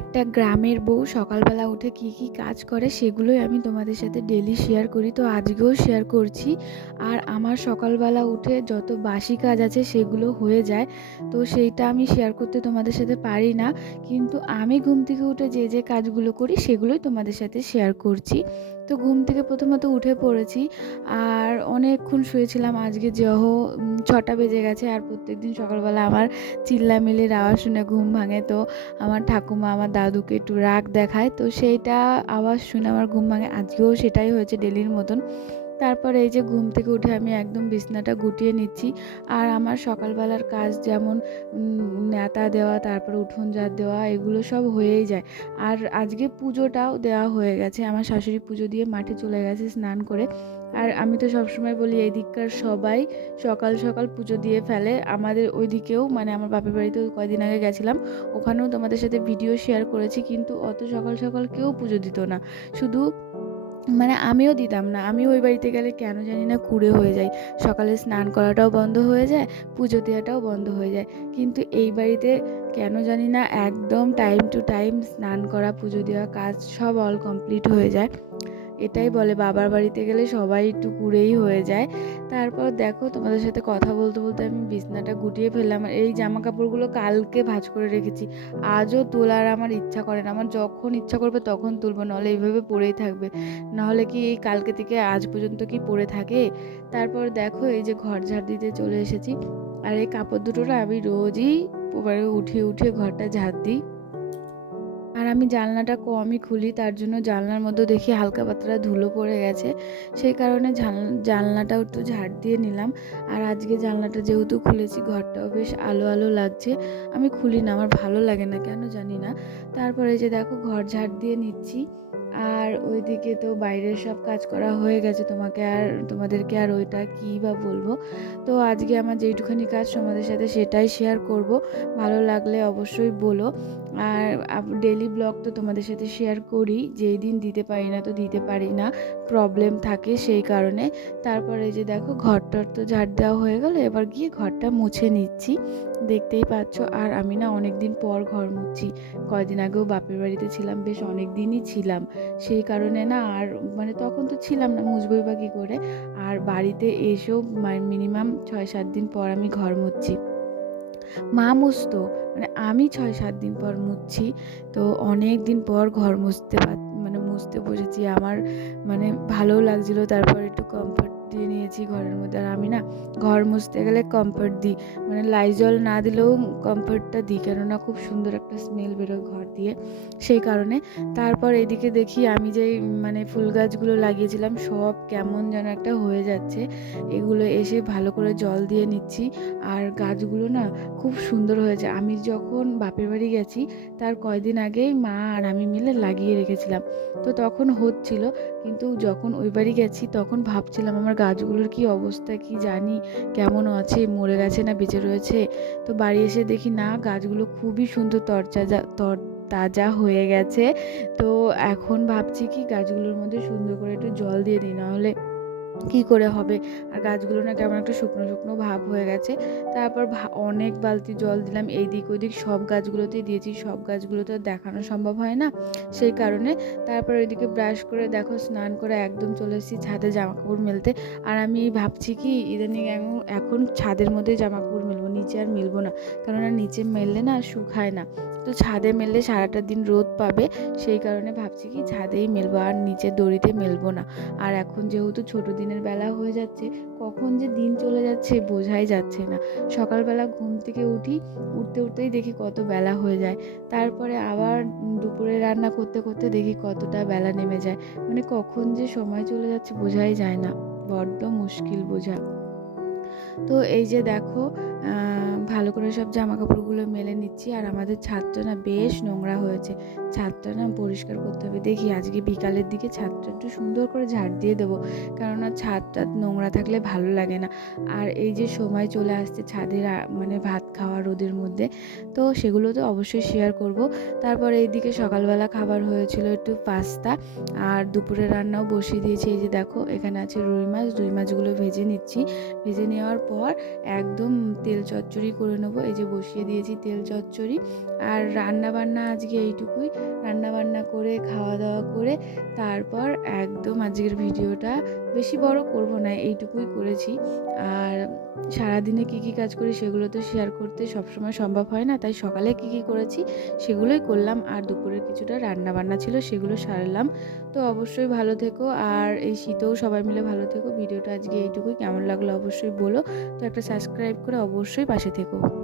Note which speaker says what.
Speaker 1: একটা গ্রামের বউ সকালবেলা উঠে কি কি কাজ করে সেগুলোই আমি তোমাদের সাথে ডেলি শেয়ার করি। তো আজকেও শেয়ার করছি। আর আমার সকালবেলা উঠে যত বাসি কাজ আছে সেগুলো হয়ে যায়। তো সেইটা আমি শেয়ার করতে তোমাদের সাথে পারি না। কিন্তু আমি ঘুম থেকে উঠে যে যে কাজগুলো করি সেগুলোই তোমাদের সাথে শেয়ার করছি। তো ঘুম থেকে প্রথমত উঠে পড়েছি আর অনেকক্ষণ শুয়েছিলাম। আজকে যহ ছটা বেজে গেছে আর প্রত্যেকদিন সকালবেলা আমার চিল্লামিলির আওয়াজ শুনে ঘুম ভাঙে। তো আমার ঠাকুমা, আমার দাদুকে একটু রাগ দেখায়। তো সেইটা আওয়াজ শুনে আমার ঘুম ভাঙে। আজকেও সেটাই হয়েছে ডেলির মতন। তারপরে এই যে ঘুম থেকে উঠে আমি একদম বিছনাটা গুটিয়ে নিচ্ছি। আর আমার সকালবেলার কাজ যেমন ন্যাতা দেওয়া, তারপর উঠোন ঝাড় দেওয়া, এগুলো সব হয়েই যায়। আর আজকে পুজোটাও দেওয়া হয়ে গেছে। আমার শাশুড়ি পুজো দিয়ে মাঠে চলে গেছে স্নান করে। আর আমি তো সবসময় বলি এই দিককার সবাই সকাল সকাল পুজো দিয়ে ফেলে। আমাদের ওইদিকেও মানে আমার বাপের বাড়িতেও কয়দিন আগে গেছিলাম। ওখানেও তোমাদের সাথে ভিডিও শেয়ার করেছি, কিন্তু অত সকাল সকাল কেউ পুজো দিত না। শুধু মানে আমিও দিতাম না। আমি ওই বাড়িতে গেলে কেন জানি না কুড়ে হয়ে যাই। সকালে স্নান করাটাও বন্ধ হয়ে যায়, পুজো দেওয়াটাও বন্ধ হয়ে যায়। কিন্তু এই বাড়িতে কেন জানি না একদম টাইম টু টাইম স্নান করা, পুজো দেওয়া কাজ সব অল কমপ্লিট হয়ে যায়। এটাই বলে বাবার বাড়িতে গেলে সবাই একটু কুড়েই হয়ে যায়। তারপর দেখো তোমাদের সাথে কথা বলতে বলতে আমি বিছনাটা গুটিয়ে ফেললাম আর এই জামা কাপড়গুলো কালকে ভাঁজ করে রেখেছি। আজও তোলার আমার ইচ্ছা করে না। আমার যখন ইচ্ছা করবে তখন তুলবো, নাহলে এইভাবে পড়েই থাকবে। নাহলে কি এই কালকে থেকে আজ পর্যন্ত কি পড়ে থাকে? তারপর দেখো এই যে ঘর ঝাড় দিতে চলে এসেছি। আর এই কাপড় দুটোটা আমি রোজই উঠিয়ে উঠিয়ে ঘরটা ঝাড় দিই। আমি জানলাটা কমই খুলি, তার জন্য জানলার মধ্যে দেখি হালকা পাতলা ধুলো পড়ে গেছে। সেই কারণে জানলা জানলাটাও একটু ঝাড় দিয়ে নিলাম। আর আজকে জানলাটা যেহেতু খুলেছি, ঘরটাও বেশ আলো আলো লাগছে। আমি খুলি না, আমার ভালো লাগে না কেন জানি না। তারপরে যে দেখো, ঘর ঝাড় দিয়ে নিচ্ছি। আর ওইদিকে তো বাইরের সব কাজ করা হয়ে গেছে, তোমাকে আর তোমাদেরকে আর ওইটা কী বা বলব? তো আজকে আমার যেইটুখানি কাজ তোমাদের সাথে সেটাই শেয়ার করব, ভালো লাগলে অবশ্যই বলো। আর ডেলি ব্লগ তো তোমাদের সাথে শেয়ার করি, যেই দিন দিতে পারি না তো দিতে পারি না প্রবলেম থাকে সেই কারণে। তারপরে যে দেখো, ঘরটার তো ঝাড় দেওয়া হয়ে গেল, এবার গিয়ে ঘরটা মুছে নিচ্ছি। দেখতেই পাচ্ছ। আর আমি না অনেক দিন পর ঘর মুছছি। কয়দিন আগেও বাপের বাড়িতে ছিলাম, বেশ অনেক দিনই ছিলাম। সেই কারণে না আর মানে তখন তো ছিলাম না, মুছবই বা কী করে? আর বাড়িতে এসেও মিনিমাম ছয়, সাত দিন পর আমি ঘর মুছছি। মা মুছতো মানে আমি ছয়, সাত দিন পর মুছছি। তো অনেক দিন পর ঘর মুছতে মানে মুছতে বসেছি। আমার মানে ভালোও লাগছিল, তারপর একটু কমফর্ট দিয়ে নিয়েছি ঘরের মধ্যে। আর আমি না ঘর মুছতে গেলে কমফর্ট দিই। মানে লাইজল না দিলেও কমফর্টটা দিই। কেননা খুব সুন্দর একটা স্মেল বেরোয় ঘর দিয়ে। সেই কারণে তারপর এদিকে দেখি আমি যে মানে ফুল গাছগুলো লাগিয়েছিলাম, সব কেমন যেন একটা হয়ে যাচ্ছে। এগুলো এসে ভালো করে জল দিয়ে নিচ্ছি। আর গাছগুলো না খুব সুন্দর হয়েছে। আমি যখন বাপের বাড়ি গেছি, তার কয়দিন আগেই মা আর আমি মিলে লাগিয়ে রেখেছিলাম। তো তখন হচ্ছিল, কিন্তু যখন ওই বাড়ি গেছি, তখন ভাবছিলাম আমার গাছগুলোর কি অবস্থা কি জানি, কেমন আছে, মরে গেছে না বেঁচে রয়েছে? তো বাড়ি এসে দেখি, না, গাছগুলো খুবই সুন্দর তরচাজা, তর, তাজা হয়ে গেছে। তো এখন ভাবছি কি গাছগুলোর মধ্যে সুন্দর করে একটু জল দিয়ে দিই, নাহলে কী করে হবে? আর গাছগুলো না কেমন একটা শুকনো শুকনো ভাব হয়ে গেছে। তারপর অনেক বালতি জল দিলাম। এই দিক ওই দিক সব গাছগুলোতেই দিয়েছি। সব গাছগুলোতে দেখানো সম্ভব হয় না সেই কারণে। তারপর ওইদিকে ব্রাশ করে দেখো, স্নান করে একদম চলে এসেছি ছাদে জামাকাপড় মেলতে। আর আমি ভাবছি কি, ইদানিং এখন- ছাদের মধ্যে জামাকাপড় কাপড় মেলবো। নিচে আর মেলবো না। কেননা নিচে মেললে না শুকায় না। তো ছাদে মেললে সারাটা দিন রোদ পাবে, সেই কারণে ভাবছি কি ছাদেই মেলবো আর নিচে দড়িতে মেলবো না। আর এখন যেহেতু ছোটো দিনের বেলা হয়ে যাচ্ছে, কখন যে দিন চলে যাচ্ছে বোঝাই যাচ্ছে না। সকালবেলা ঘুম থেকে উঠি, উঠতে উঠতেই দেখি কত বেলা হয়ে যায়। তারপরে আবার দুপুরে রান্না করতে করতে দেখি কতটা বেলা নেমে যায়। মানে কখন যে সময় চলে যাচ্ছে বোঝাই যায় না। বড্ড মুশকিল বোঝা। তো এই যে দেখো ভালো করে সব জামা কাপড়গুলো মেলে নিচ্ছি। আর আমাদের ছাদটা না বেশ নোংরা হয়েছে। ছাদটা না পরিষ্কার করতে হবে। দেখি আজকে বিকালের দিকে ছাদটা একটু সুন্দর করে ঝাড় দিয়ে দেবো। কেননা ছাদটা নোংরা থাকলে ভালো লাগে না। আর এই যে সময় চলে আসছে ছাদের মানে ভাত খাওয়া রোদের মধ্যে তো সেগুলো তো অবশ্যই শেয়ার করব। তারপর এইদিকে সকালবেলা খাবার হয়েছিল একটু পাস্তা আর দুপুরে রান্নাও বসিয়ে দিয়েছি। এই যে দেখো, এখানে আছে রুই মাছ, রুই মাছগুলো ভেজে নিচ্ছি। ভেজে নেওয়ার পর একদম তেল চচ্চড়ি করে নেব। এই যে বসিয়ে দিয়েছি তেল চচ্চড়ি। আর রান্না বান্না আজকে এইটুকুই। রান্না বান্না করে খাওয়া দাওয়া করে তারপর একদম আজকের ভিডিওটা বেশি বড় করব না, এইটুকুই করেছি। আর সারাদিনে কি কি কাজ করি সেগুলো তো শেয়ার করতে সবসময় সম্ভব হয় না। তাই সকালে কি কি করেছি? সেগুলোই করলাম। আর দুপুরের কিছুটা রান্না বান্না ছিল, সেগুলো সারলাম। তো অবশ্যই ভালো থেকো। আর এই শীতেও সবাই মিলে ভালো থেকো। ভিডিওটা আজকে এইটুকুই। কেমন লাগল অবশ্যই বলো। তো একটা সাবস্ক্রাইব করে অবশ্যই পাশে থেকো।